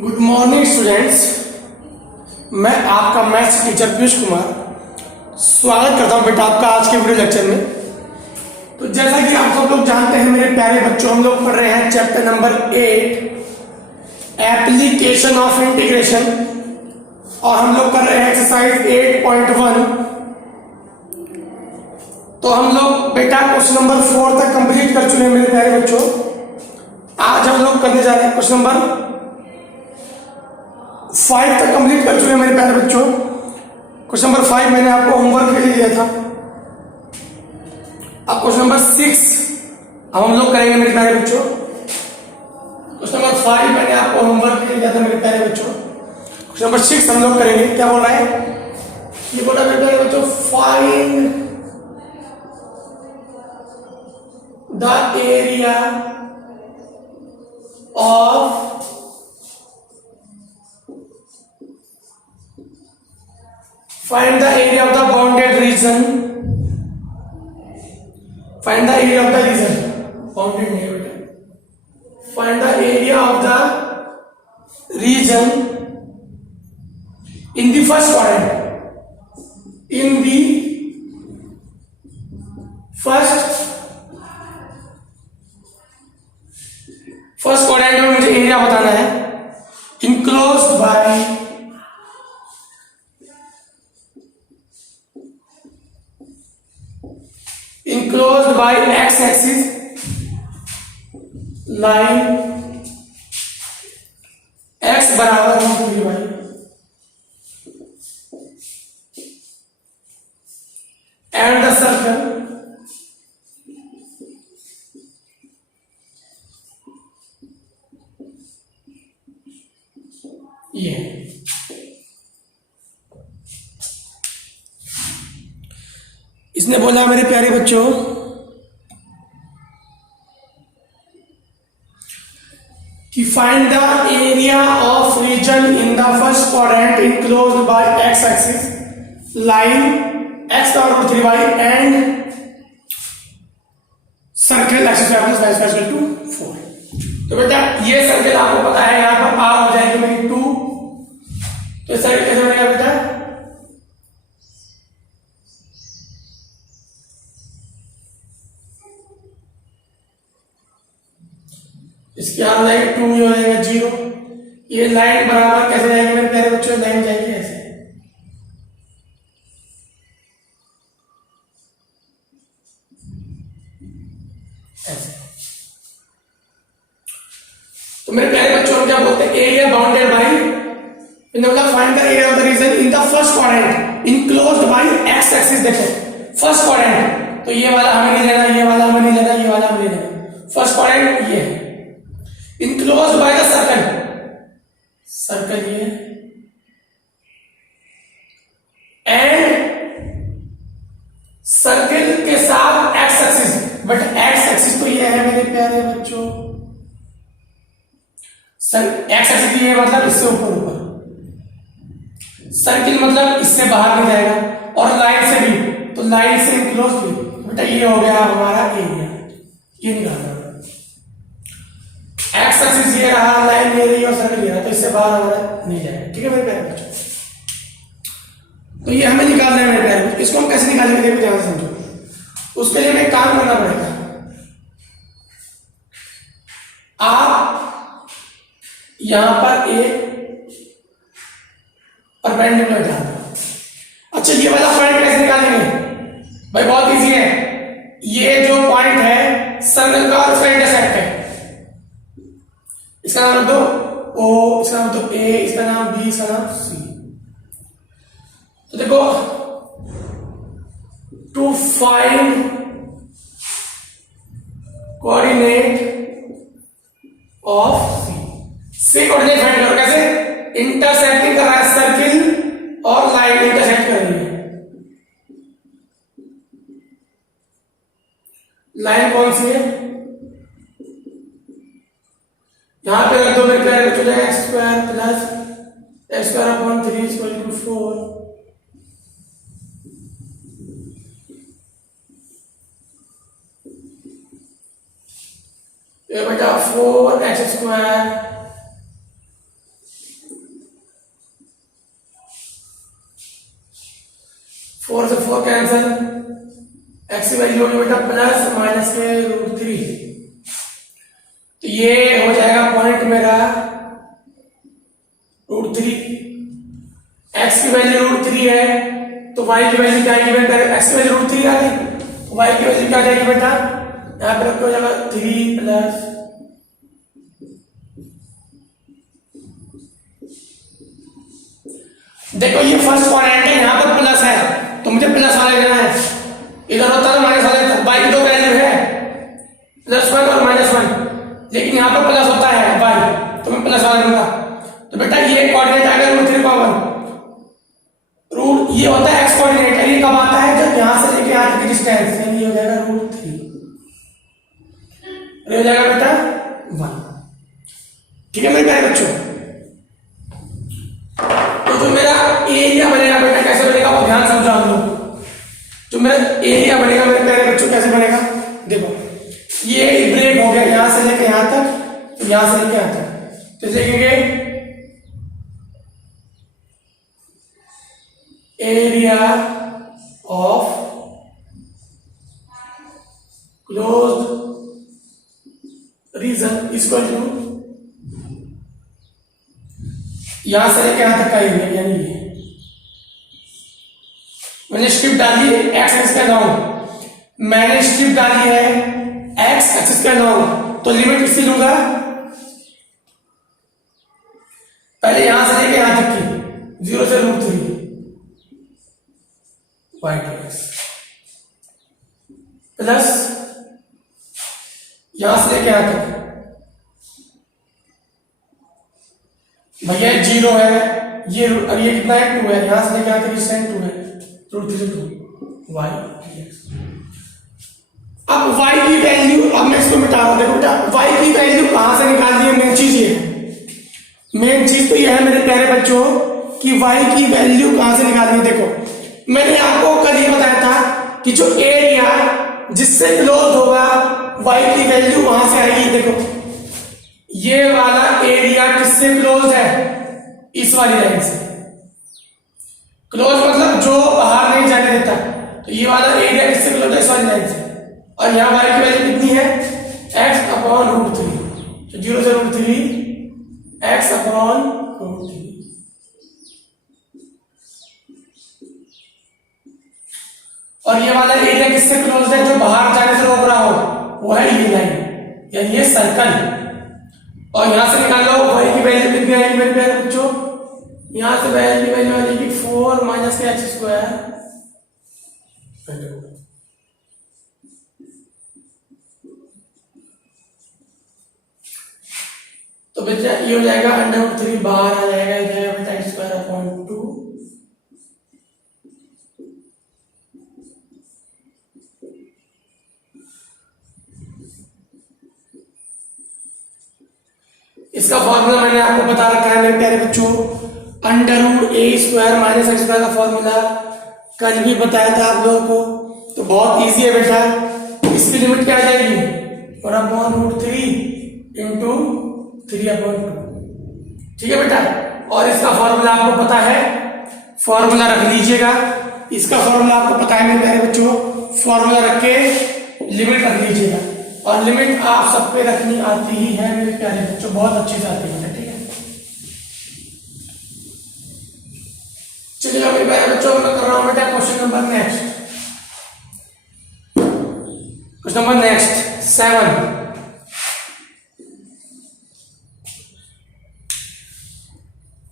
Good morning students, मैं आपका maths teacher Piyush Kumar स्वागत करता हूं बेटा आपका आज के वीडियो लेक्चर में। तो जैसा कि आप सब लोग जानते हैं मेरे प्यारे बच्चों, हम लोग पढ़ रहे हैं chapter number 8 application of integration और हम लोग कर रहे हैं एक्सरसाइज 8.1। तो हम लोग बेटा क्वेश्चन नंबर 4 तक कंप्लीट कर चुके हैं मेरे प्यारे बच्चों। आज हम लोग करने जा रहे हैं क्वेश्चन नंबर 5 तक कंप्लीट कर चुके हैं मेरे प्यारे बच्चों। क्वेश्चन नंबर 5 मैंने आपको होमवर्क के लिए दिया था। अब क्वेश्चन नंबर 6 अब हम लोग करेंगे मेरे प्यारे बच्चों। क्वेश्चन नंबर 5 मैंने आपको होमवर्क के लिए दिया था मेरे प्यारे बच्चों। क्वेश्चन नंबर 6 हम लोग करेंगे। क्या बोल रहा है? ये बोला मेरे प्यारे बच्चों, find the area of find the area of the bounded region. Find the area of the region. Bounded नहीं बेटा। Find the area of the region in the first quadrant. In the first quadrant में मुझे area बताना है। Enclosed by x axis line x बराबर हम पूरी भाई and the circle ये इसने बोला मेरे प्यारे बच्चों कि find the area of region in the first quadrant enclosed by x axis line x बराबर 3y एंड सर्कल एक्सिस बराबर y टू 4। तो बेटा ये सर्कल आपको पता है, यहां पर r हो जाएगी मेरी 2। तो इस सर्कल कैसे बनेगा बेटा? इसके आगे जाएगा 2 हो जाएगा 0। ये लाइन बराबर कैसे जाएगी मेरे प्यारे बच्चों? लाइन जाएगी ऐसे। ऐसे। तो मेरे प्यारे बच्चों हम क्या बोलते हैं? एरिया बाउंडेड बाय, मतलब find the area of the region in the first quadrant enclosed by x axis. देखो फर्स्ट क्वाड्रेंट, तो ये वाला हमें नहीं लेना, ये वाला हमें नहीं लेना, ये वाला हमें नहीं लेना। फर्स्ट क्वाड्रेंट ये है। Enclosed by the circle, circle ये एंड सर्कल के साथ x axis, but x axis तो ये है मेरे प्यारे बच्चों। एक्स एक्सिस ये मतलब इससे ऊपर ऊपर, सर्कल मतलब इससे बाहर नहीं जाएगा, और लाइन से भी, तो लाइन से इनक्लोज भी। बेटा ये हो गया हमारा एरिया, ये निकालना। एक्स एक्सिस ये रहा, लाइन ये रही और सर्कल ये रहा, तो इससे बाहर हमारा नहीं जाएगा। ठीक है मेरे प्यारे बच्चों? तो ये हमें निकालना है मेरे प्यारे बच्चों। इसको हम कैसे निकालेंगे देखो ध्यान से समझो। उसके लिए हमें काम करना पड़ेगा। आप यहां पर एक परपेंडिकुलर डाल दो। अच्छा ये वाला पॉइंट कैसे निकालेंगे भाई? बहुत इजी है। ये जो पॉइंट है सर्कल का और उसका इंटरसेक्ट है, इसका नाम दो O, इसका नाम दो A, इसका नाम B, इसका नाम C। तो देखो to find coordinate of C coordinate find करो। कैसे? इंटरसेक्टिंग कर रहा है सर्किल और लाइन इंटरसेक्ट कर रही है। लाइन कौन सी है? यहां पे रख दो मेरे प्यारे बच्चों, जाएगा x square plus x square upon 3 equal to 4। ये बेटा 4x स्क्वायर 4 से 4 कैंसिल, एक्स की वैल्यू होगी बेटा प्लस माइनस के √3। तो ये हो जाएगा पॉइंट मेरा √3। एक्स की वैल्यू √3 है तो वाई की वैल्यू क्या आएगी बेटा? एक्स की वैल्यू √3 आ गई, वाई की वैल्यू क्या जाएगी बेटा? यहाँ पे रखो हो जाएगा 3 प्लस देखो ये फर्स्ट क्वाड्रेंट है, यहाँ पर प्लस है तो मुझे प्लस वाले लेना है, इधर होता तो माइनस वाले। वाई की दो वैल्यू है +1 और -1, लेकिन यहाँ पर प्लस होता है वाई तो मैं प्लस वाला लूंगा। तो बेटा ये कोऑर्डिनेट आएगा √3 पावर रूट, ये होता है एक्स कोऑर्डिनेट। ये कब आता है? जब यहां से लेके यहाँ तक की डिस्टेंस, यानी ये हो जाएगा √3, ये हो जाएगा बेटा 1। ठीक है मेरे प्यारे बच्चों, तो जो मेरा एरिया बनेगा बेटा कैसे बनेगा वो ध्यान समझो हम लोग। जो मेरा एरिया बनेगा मेरे प्यारे बच्चों कैसे बनेगा, देखो ये ब्रेक हो गया यहां से लेके यहां तक, यहां से लेके यहां तक, तो देखेंगे area of closed region equal to यहां से लेके यहां तक का एरिया, यानी ये मैंने स्ट्रिप डाली है एक्स एक्सिस का लॉन्ग, मैंने स्ट्रिप डाली है एक्स एक्सिस का लॉन्ग, तो लिमिट किससे लूंगा? पहले यहां से लेके यहां तक की 0 से √3 वाई टू एक्स प्लस यहां से लेके यहां तक भैया 0 है, ये और ये कितना है 2 है, यहां से लेके यहां तक डिस्टेंस 2 है, √3 2 वाई एक्स। अब y की वैल्यू, अब मैं इसको मिटा रहा हूं, देखो बेटा y की वैल्यू कहां से निकालनी है? मेन चीज ये है, मेन चीज तो ये है मेरे प्यारे बच्चों कि y की वैल्यू कहां से निकालनी है। देखो मैंने आपको कल ये बताया था कि जो एरिया जिससे क्लोज होगा y की वैल्यू वहां से आएगी। देखो ये वाला एरिया किससे क्लोज है? इस वाली लाइन से क्लोज, मतलब जो बाहर नहीं जाने देता, तो ये वाला एरिया किससे क्लोज है? इस वाली लाइन से। और यहाँ y की वैल्यू कितनी है? x/√3, तो 0 से √3 x/√3। और ये वाला एरिया किससे क्लोज है? जो बाहर जाने से रोक रहा हो वो है ये लाइन, यानी ये सर्कल। और यहां से निकाल लो y की वैल्यू कितनी आएगी मेरे प्यारे बच्चों? यहां से वैल्यू आ जाएगी 4 माइनस के x²। तो बेटा ये हो जाएगा √3 बाहर आ जाएगा, ये जाएगा बेटा x²/2। इसका फॉर्मूला मैंने आपको बता रखा है मेरे प्यारे बच्चों, √a² - x² का फॉर्मूला कल भी बताया था आप लोगों को। तो बहुत इजी है बेटा, इसकी लिमिट क्या आ जाएगी? 1/√3 इंटू 3/2। ठीक है बेटा, और इसका फॉर्मूला आपको पता है, फॉर्मूला रख लीजिएगा। इसका फॉर्मूला आपको पता है मेरे प्यारे बच्चों, फॉर्मूला रख के लिमिट रख लीजिएगा। और लिमिट आप सब पे रखनी आती ही है मेरे प्यारे बच्चों, बहुत अच्छी से आती है। ठीक है, चलिए मेरे प्यारे बच्चों मैं कर रहा हूं बेटा question number next. Question number next 7।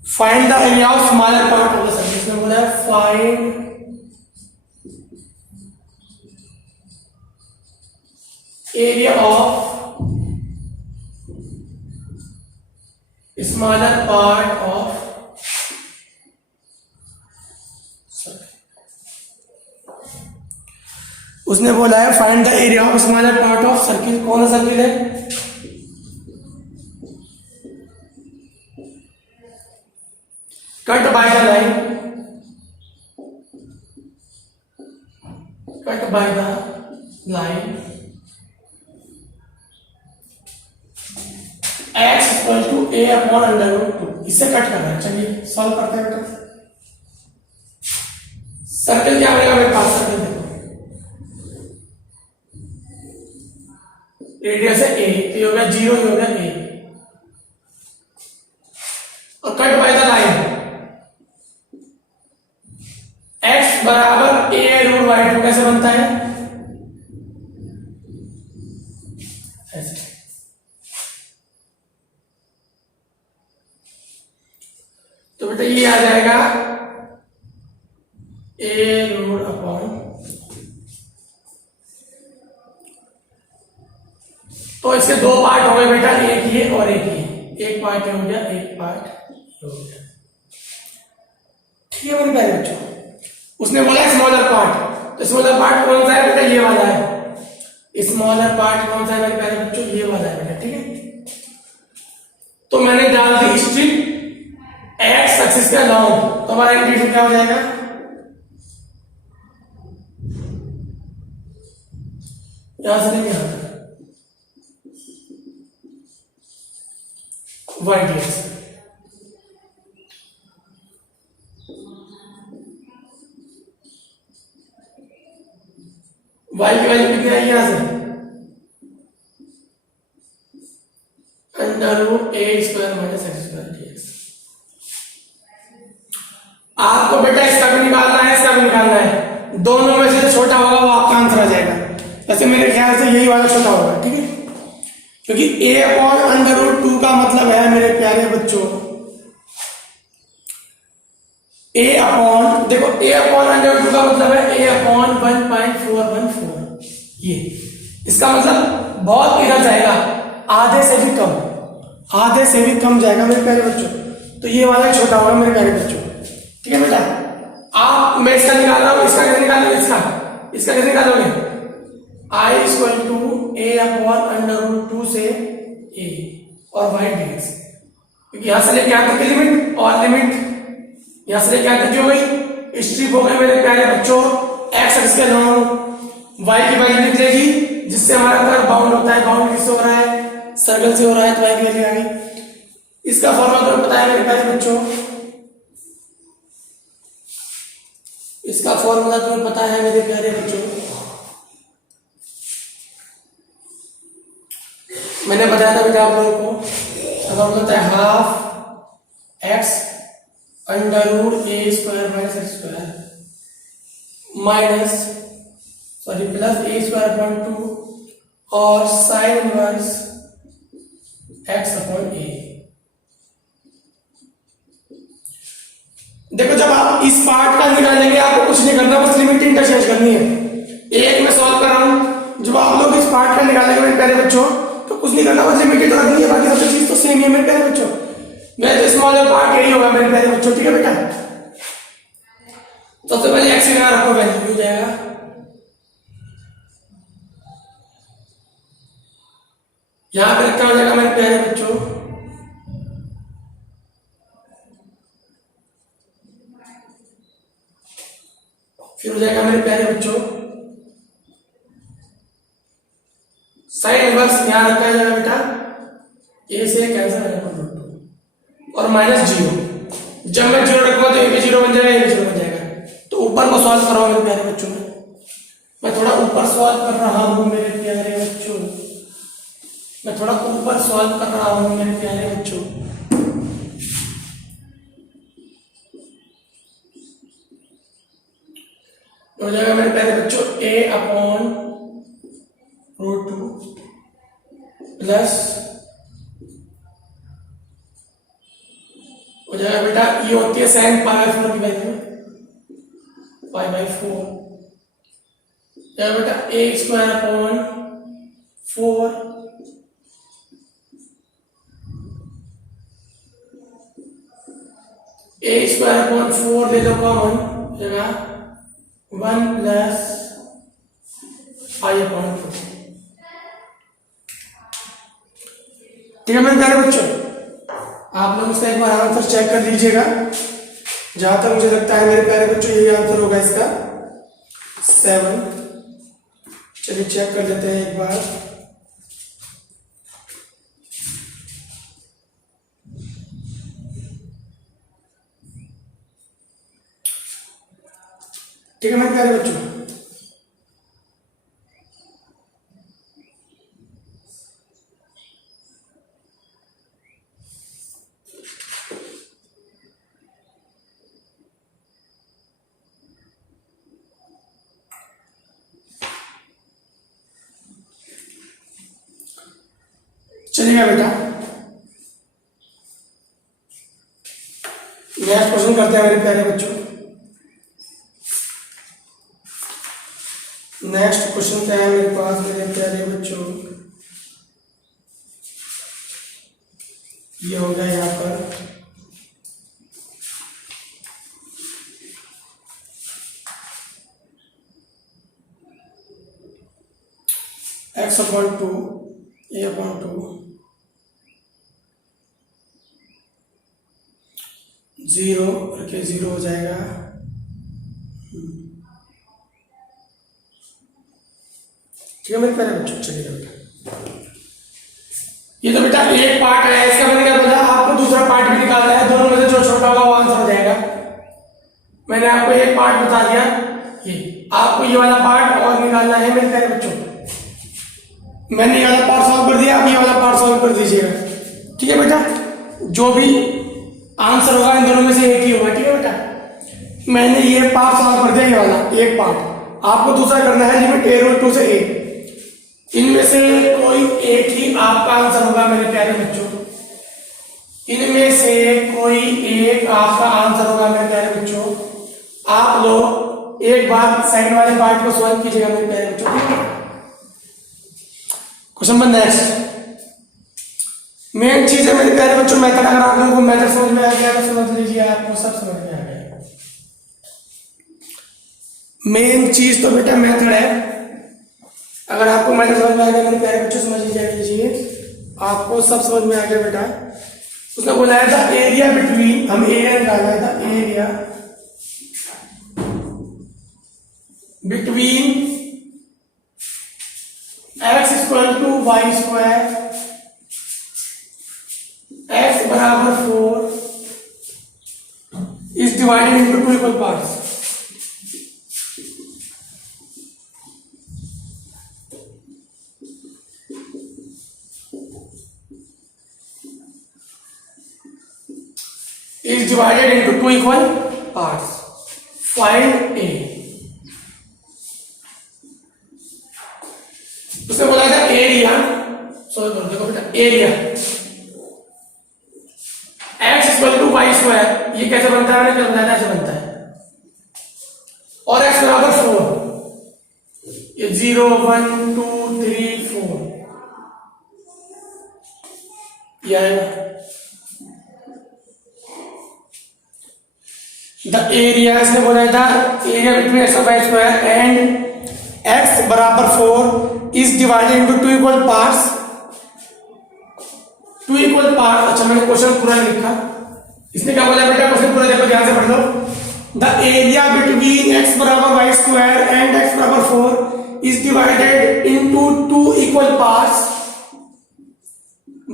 Find the area of smaller part of the circle. इसमें बोला है find area of smaller part of circle. उसने बोला है find the area of smaller part of circle. कौन सा सर्किल है? Cut by the line, cut by the line x = a/√2। इससे कट करना है। चलिए सॉल्व करते हैं बेटा। सर्कल क्या बनेगा मेरे पास, सर्कल देखो रेडियस है ए, तो ये हो गया 0, ये हो गया ए, और cut by the line x बराबर a रूट वाई टू कैसे बनता है, ऐसे। तो बेटा ये आ जाएगा a रूट अपॉन, तो इसके दो पार्ट हो गए बेटा, एक ये और एक ये, एक पार्ट हो गया, एक पार्ट हो गया, ठीक है मेरे प्यारे बच्चों। उसने बोला स्मॉलर पार्ट, तो स्मॉलर पार्ट कौन सा है बेटा, ये वाला है। स्मॉलर पार्ट कौन सा है मेरे प्यारे बच्चों, ये वाला है बेटा, ठीक है। तो मैंने डाल दी स्ट्रिप एक्स एक्सिस का लॉन्ग, तो हमारा इंटीग्रेशन क्या हो जाएगा, यहां से लेंगे यहां वाई डी एक्स, वाई की वैल्यू कितनी आएगी यहां से, under root A square minus X square DX. आपको बेटा इसका भी निकालना है, इसका भी निकालना है, दोनों में से छोटा होगा वो आपका आंसर आ जाएगा। वैसे मेरे ख्याल से यही वाला छोटा होगा, ठीक है, क्योंकि a अपॉन अंडर रूट 2 का मतलब है मेरे प्यारे बच्चों, a अपॉन, देखो a अपॉन अंडर रूट 2 का मतलब है a अपॉन 1.414, ये इसका मतलब बहुत इधर जाएगा, आधे से भी कम, आधे से भी कम जाएगा मेरे प्यारे बच्चों। तो ये वाला छोटा होगा मेरे प्यारे बच्चों, ठीक है बेटा। आप, मैं इसका निकाल रहा हूं, इसका कैसे निकालोगे, इसका कैसे निकालोगे, I equal to a upon under root 2 से a और y dx, क्योंकि यहां से लेके यहां तक की लिमिट और लिमिट यहां से लेके यहां तक की हो गई, स्ट्रिप हो गई मेरे प्यारे बच्चों, x एक्सिस के लॉन्ग, y की वैल्यू निकलेगी जिससे हमारा कर्व बाउंड होता है, बाउंड किससे हो रहा है, सर्कल से हो रहा है, तो y की वैल्यू आ गई। इसका फॉर्मूला तुम्हें पता है मेरे प्यारे बच्चों, इसका फॉर्मूला तुम्हें पता है मेरे प्यारे बच्चों, मैंने बताया था बेटा आप लोगों को, फॉर्मूला होता है half X under root A square minus X square minus, sorry plus A square upon 2 और sine inverse X upon A. देखो जब आप इस पार्ट का निकालेंगे आपको कुछ नहीं करना, बस लिमिट इंटरचेंज करनी है। एक मैं सॉल्व कर रहा हूं, जब आप लोग इस पार्ट का निकालेंगे मेरे प्यारे बच्चों तो कुछ नहीं करना, बस लिमिटेड रखनी है, बाकी सब चीज तो सेम ही है मेरे प्यारे बच्चों। मैं तो स्मॉलर पार्ट यही होगा मेरे प्यारे बच्चों, ठीक है बेटा। सबसे पहले एक्स यहाँ रखो, वैल्यू हो जाएगा, यहां पे रखा हो जाएगा मेरे प्यारे बच्चों, फिर हो जाएगा मेरे प्यारे बच्चों साइन इनवर्स, यहां रखा जाएगा बेटा, ए से कैंसिल हो जाएगा और माइनस 0, जब मैं 0 रखूंगा तो ये भी 0 बन जाएगा, ये भी 0 बन जाएगा। तो ऊपर को सॉल्व करो मेरे प्यारे बच्चों, मैं थोड़ा ऊपर सॉल्व कर रहा हूं मेरे प्यारे बच्चों, मैं थोड़ा ऊपर सॉल्व कर रहा हूं मेरे प्यारे बच्चों। हो जाएगा मेरे प्यारे बच्चों a अपॉन रूट 2 प्लस हो जाएगा बेटा, ये होती है साइन पाई 4 की वैल्यू, पाई बाई 4, बेटा a square upon 4 a square upon 4 ले लो कॉमन, हो जाएगा 1 प्लस पाई अपॉन 4, ठीक है मेरे प्यारे बच्चों। आप लोग इसका एक बार आंसर चेक कर लीजिएगा, जहां तक मुझे लगता है मेरे प्यारे बच्चों यही आंसर होगा इसका 7। चलिए चेक कर लेते हैं एक बार, ठीक है मेरे प्यारे बच्चों। चलिएगा बेटा, नेक्स्ट क्वेश्चन करते हैं मेरे प्यारे बच्चों। नेक्स्ट क्वेश्चन क्या है मेरे पास मेरे प्यारे बच्चों, ये हो गया यहाँ पर x/2 a/2 0 रखे 0 हो जाएगा। ठीक है मेरे प्यारे बच्चों। चलिए बेटा, ये तो बेटा एक पार्ट है, इसका मैंने क्या बोला आपको दूसरा पार्ट भी निकालना है, दोनों में से जो छोटा होगा वो आंसर हो जाएगा। मैंने आपको एक पार्ट बता दिया, ये आपको ये वाला पार्ट और निकालना है मेरे प्यारे बच्चों। मैंने ये वाला पार्ट सॉल्व कर दिया, अब ये वाला पार्ट सॉल्व कर दीजिएगा। ठीक है बेटा, जो भी आंसर होगा इन दोनों में से एक ही होगा। ठीक है बेटा, मैंने ये पार्ट सॉल्व कर दिया, ये वाला एक पार्ट, आपको दूसरा करना है लिमिट a√2 से a। इनमें से कोई एक ही आपका आंसर होगा मेरे प्यारे बच्चों, इनमें से कोई एक आपका आंसर होगा मेरे प्यारे बच्चों। आप लोग एक बार सेकंड वाले पार्ट को सॉल्व कीजिएगा मेरे प्यारे बच्चों। ठीक है, क्वेश्चन नंबर नेक्स्ट। मेन चीज है मेरे प्यारे बच्चों मेथड। अगर आप लोगों को मेथड समझ में आ गया तो समझ लीजिए आपको सब समझ में आ गया। मेन चीज तो बेटा मेथड है। अगर आपको मेथड समझ में आ गया मेरे प्यारे बच्चों समझ लीजिए आपको सब समझ में आ गया बेटा। उसने बोला था एरिया बिटवीन, हम एरिया निकाला था, एरिया बिटवीन x=y², x बराबर 4 is divided into 2 equal parts. is divided into 2 equal parts. Find A। उसने बोला था एरिया, सॉरी देखो बेटा, एरिया x=y², ये कैसे बनता है मैंने क्या बताया, ऐसे बनता है, और x बराबर 4, ये 0 1 2 3 4 ये आएगा। द एरिया इसने बोला था area between x/y² and x बराबर 4 is divided into 2 equal parts. 2 equal parts, अच्छा मैंने क्वेश्चन पूरा नहीं लिखा। इसने क्या बोला बेटा, क्वेश्चन पूरा देखो ध्यान से पढ़ लो। द एरिया बिटवीन x बराबर y² एंड x बराबर 4 is divided into 2 equal parts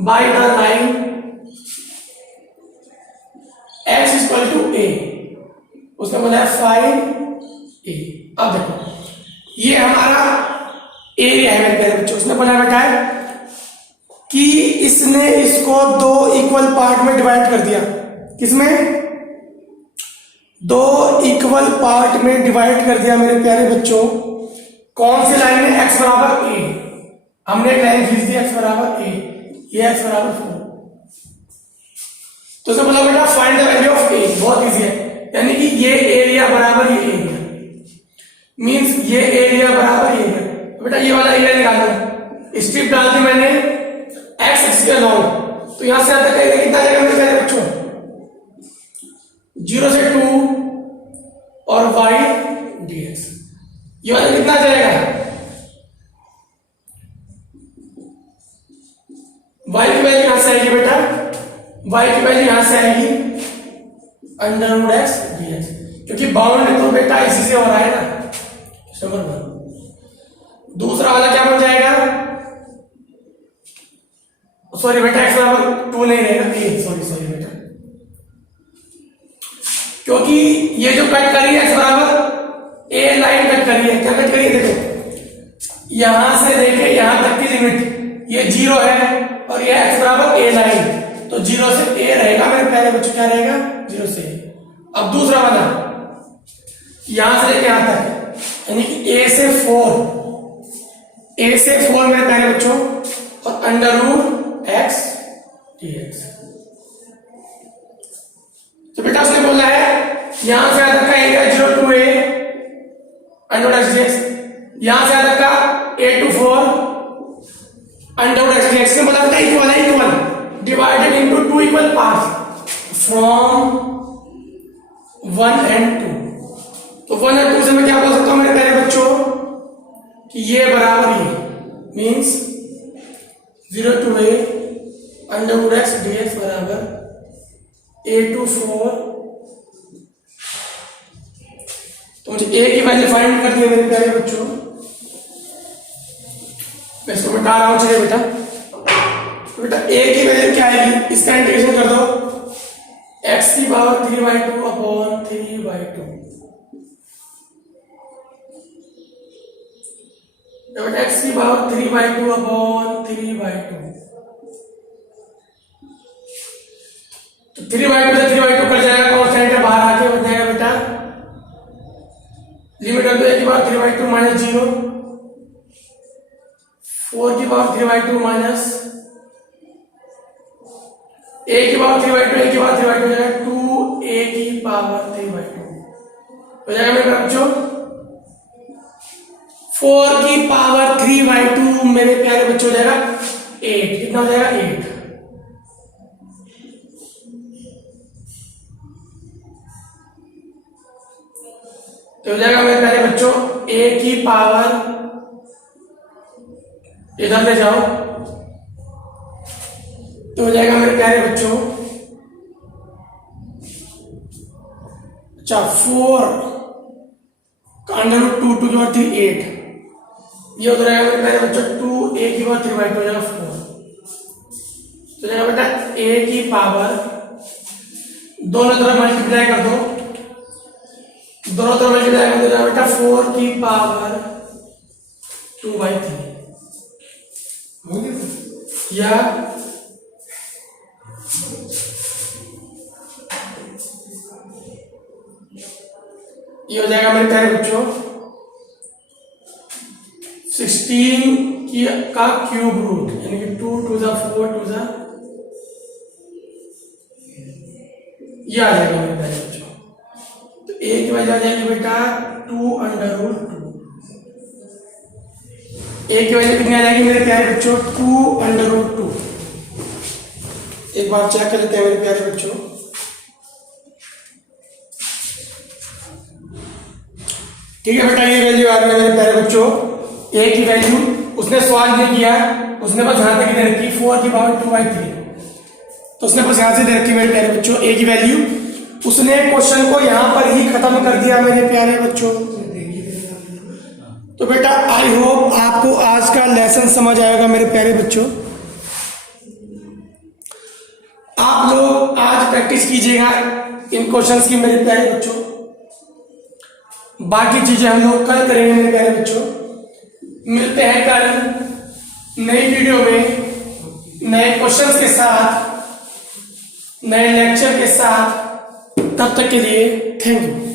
by the line x=a। उसने बोला है फाइंड ए। अब देखो ये हमारा एरिया है मेरे प्यारे बच्चों। उसने बोला बेटा कि इसने इसको 2 इक्वल पार्ट में डिवाइड कर दिया। किसमें? 2 इक्वल पार्ट में डिवाइड कर दिया मेरे प्यारे बच्चों। कौन सी लाइन में? x बराबर a। हमने एक लाइन खींच दी x बराबर a, ये x बराबर 4। तो उसने बोला बेटा find the value of a। बहुत इजी है, यानी कि ये एरिया बराबर ये एरिया, मींस ये एरिया बराबर ये एरिया। तो बेटा ये वाला एरिया निकालना, स्ट्रिप डाल दी मैंने x एक्सिस के अलाउंग, तो यहां से यहां तक एरिया कितना जाएगा मेरे प्यारे बच्चों? 0 से 2 और y dx। ये वाला कितना जाएगा? y की वैल्यू यहां से आएगी बेटा, y की वैल्यू यहां से आएगी √x dx, क्योंकि बाउंड तो बेटा इसी से हो रहा है ना। समझ लो दूसरा वाला क्या बन जाएगा? सॉरी बेटा x बराबर 2 नहीं रहेगा, सॉरी बेटा, क्योंकि ये जो कट करी x बराबर ए लाइन कट करी है, क्या कट करी है देखो, यहां से लेके यहां तक की लिमिट ये 0 है और ये x बराबर ए लाइन, तो 0 से ए रहेगा मेरे प्यारे बच्चों, क्या रहेगा 0 से ए। अब दूसरा वाला यहां से लेके यहां तक, यानी कि ए से 4 मेरे प्यारे बच्चों, और अंडर रूट x dx। तो बेटा उसने बोला है यहां से यहां तक का area 0 to a under root x dx, यहां से यहां तक का a to 4 under root x dx ने बोला था equal divided into 2 equal parts from 1 and 2। तो 1 और 2 से मैं क्या बोल सकता हूं मेरे प्यारे बच्चों कि ये बराबर ये means 0 to a under root x dx बराबर a to 4। तो मुझे a की वैल्यू फाइंड करनी है मेरे प्यारे बच्चों, मैं इसको मिटा रहा हूं, चलिए बेटा। तो बेटा a की वैल्यू क्या आएगी, इसका इंटीग्रेशन कर दो, x की पावर 3/2 अपॉन 3/2। x की पावर 3/2 अपॉन 3/2, तो 3/2 से 3/2 कट जाएगा, कांस्टेंट है बाहर आके बन जाएगा बेटा, लिमिट कर दो a की पावर 3/2 माइनस 0, 4 की पावर 3/2 माइनस a की पावर 3/2, a की पावर 3/2 हो जाएगा 2a की पावर 3/2 हो जाएगा मेरे बच्चों। 4 की पावर 3/2 मेरे प्यारे बच्चों हो जाएगा 8, कितना हो जाएगा 8। तो हो जाएगा मेरे प्यारे बच्चों a की पावर, इधर ले जाओ, तो हो जाएगा मेरे प्यारे बच्चों अच्छा 4 का अंडर रूट 2 की पावर 3 8, ये हो जाएगा मेरे प्यारे बच्चों 2a की पावर 3/2 हो जाएगा 4। तो जाएगा बेटा a की पावर, दोनों तरफ मल्टीप्लाई कर दो, दोनों तरफ मल्टीप्लाई कर दो बेटा 4 की पावर 2/3 या ये हो जाएगा मेरे प्यारे बच्चों 16 की का क्यूब रूट, यानी कि 2 to the 4 to the, ये आ जाएगा मेरे प्यारे बच्चों। तो a की वजह आ जाएगी बेटा 2 अंडर रूट 2, a की वजह कितनी आ जाएगी मेरे प्यारे बच्चों 2 अंडर रूट 2। एक बार चेक कर लेते हैं मेरे प्यारे बच्चों, ठीक है बेटा, ये वैल्यू आ गई मेरे प्यारे बच्चों, a की वैल्यू उसने सवाल नहीं किया, उसने बस यहां तक दे रखी 4 की पावर 2/3, तो उसने बस यहां से दे रखी मेरे प्यारे बच्चों a की वैल्यू, उसने क्वेश्चन को यहां पर ही खत्म कर दिया मेरे प्यारे बच्चों। तो बेटा आई होप आपको आज का लेसन समझ आएगा मेरे प्यारे बच्चों। आप लोग आज प्रैक्टिस कीजिएगा इन क्वेश्चंस की मेरे प्यारे बच्चों, बाकी चीजें हम लोग कल करेंगे मेरे प्यारे बच्चों। मिलते हैं कल नई वीडियो में नए क्वेश्चंस के साथ, नए लेक्चर के साथ, तब तक के लिए थैंक यू।